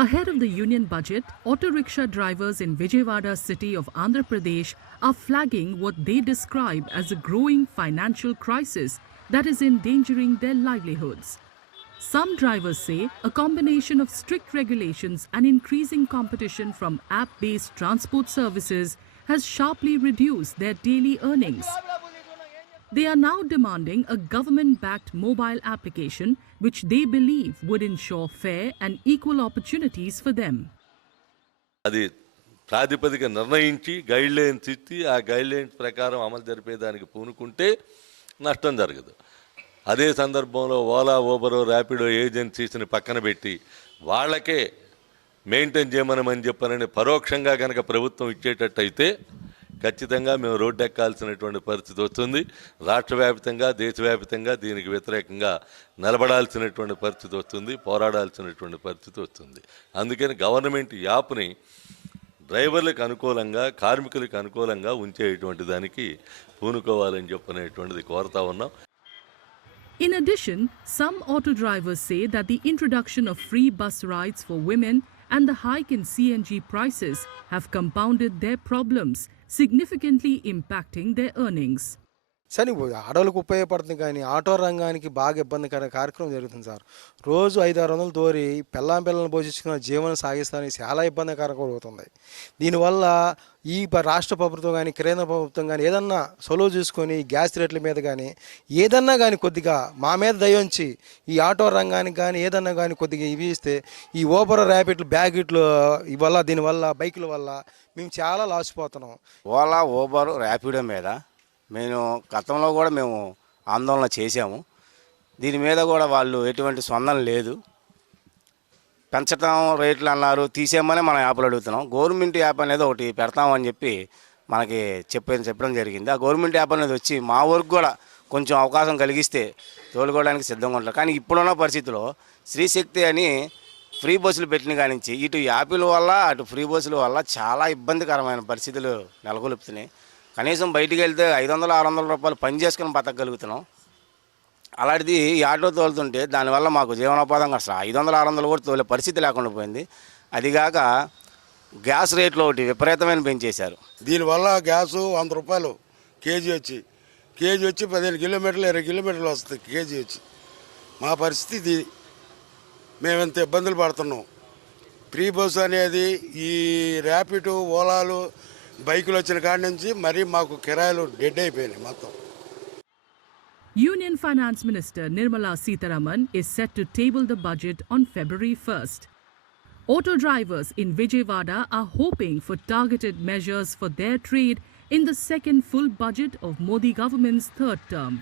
Ahead of the union budget, auto rickshaw drivers in Vijayawada city of Andhra Pradesh are flagging what they describe as a growing financial crisis that is endangering their livelihoods. Some drivers say a combination of strict regulations and increasing competition from app-based transport services has sharply reduced their daily earnings. They are now demanding a government-backed mobile application which they believe would ensure fair and equal opportunities for them. అది ప్రాతిపదిక నిర్ణయించి guide lines ఇచ్చి ఆ guide lines ప్రకారం అమలు జరిపేదానికి పూనుకుంటే నష్టం జరగదు. అదే సందర్భంలో ఓలా, ఊబర్, ర్యాపిడో ఏజెన్సీస్ని పక్కన పెట్టి వాళ్ళకే మెయింటైన్ చేయమని చెప్పారని పరోక్షంగా కనుక ప్రభుత్వం ఇచ్చేటట్టయితే ఖచ్చితంగా మేము రోడ్డు ఎక్కాల్సినటువంటి పరిస్థితి వస్తుంది. రాష్ట్ర వ్యాప్తంగా, దేశవ్యాప్తంగా దీనికి వ్యతిరేకంగా నిలబడాల్సినటువంటి పరిస్థితి వస్తుంది, పోరాడాల్సినటువంటి పరిస్థితి వస్తుంది. అందుకని గవర్నమెంట్ యాప్ని డ్రైవర్లకు అనుకూలంగా, కార్మికులకు అనుకూలంగా ఉంచేటువంటి దానికి పూనుకోవాలని చెప్పనేటువంటిది కోరుతా ఉన్నాం. In addition, some auto drivers say that the introduction of free bus rides for women and the hike in CNG prices have compounded their problems, significantly impacting their earnings. సరే ఆడవాళ్ళకు ఉపయోగపడుతుంది కానీ ఆటో రంగానికి బాగా ఇబ్బందికర కార్యక్రమం జరుగుతుంది సార్. రోజు 500-600 తోరి పిల్లలను పోషించుకున్న జీవనం సాగిస్తానికి చాలా ఇబ్బందికరంగా అవుతుంది. దీనివల్ల ఈ రాష్ట్ర ప్రభుత్వం కానీ కేంద్ర ప్రభుత్వం కానీ ఏదన్నా సొలువు చూసుకొని గ్యాస్ రేట్ల మీద కానీ ఏదన్నా కానీ కొద్దిగా మా మీద దయించి ఈ ఆటో రంగానికి కానీ ఏదన్నా కానీ కొద్దిగా ఇవి ఇస్తే ఈ ఊబర్, ర్యాపిడ్లు, బ్యాగిట్లు వల్ల దీనివల్ల బైకుల వల్ల మేము చాలా లాసిపోతున్నాం. ఓలా, ఊబర్, ర్యాపిడో మీద గతంలో కూడా మేము ఆందోళన చేశాము. దీని మీద కూడా వాళ్ళు ఎటువంటి స్పందన లేదు. పెంచడం రేట్లు అన్నారు, తీసేయమని మనం యాప్లు అడుగుతున్నాం. గవర్నమెంట్ యాప్ అనేది ఒకటి పెడతామని చెప్పి మనకి చెప్పడం జరిగింది. ఆ గవర్నమెంట్ యాప్ అనేది వచ్చి మా ఊరికి కూడా కొంచెం అవకాశం కలిగిస్తే తోలుకోవడానికి సిద్ధంగా ఉంటారు. కానీ ఇప్పుడున్న పరిస్థితిలో శ్రీశక్తి అని ఫ్రీ బస్సులు పెట్టిన కానించి ఇటు యాప్ల వల్ల అటు ఫ్రీ బస్సుల వల్ల చాలా ఇబ్బందికరమైన పరిస్థితులు నెలకొల్పుతున్నాయి. కనీసం బయటికి వెళ్తే 500-600 రూపాయలు పని చేసుకుని బతకగలుగుతున్నాం. అలాంటిది ఈ ఆటో తోలుతుంటే దానివల్ల మాకు జీవనోపాధం అసలు 500-600 కూడా తోలే పరిస్థితి లేకుండా పోయింది. అదిగాక గ్యాస్ రేట్లు ఒకటి విపరీతమైన పెంచేశారు. దీనివల్ల గ్యాసు 100 రూపాయలు కేజీ వచ్చి 15 కిలోమీటర్లు 20 కిలోమీటర్లు వస్తుంది కేజీ వచ్చి. మా పరిస్థితి మేము ఎంత ఇబ్బందులు పడుతున్నాం. ఫ్రీ బస్ అనేది ఈ ర్యాపిడ్, ఓలాలు, బైకులు వచ్చిన కాడి నుంచి మరీ మాకు కిరాయిలు డెడ్ అయిపోయినాయి మొత్తం. Union Finance Minister Nirmala Sitharaman is set to table the budget on February 1st. Auto drivers in Vijayawada are hoping for targeted measures for their trade in the second full budget of Modi government's third term.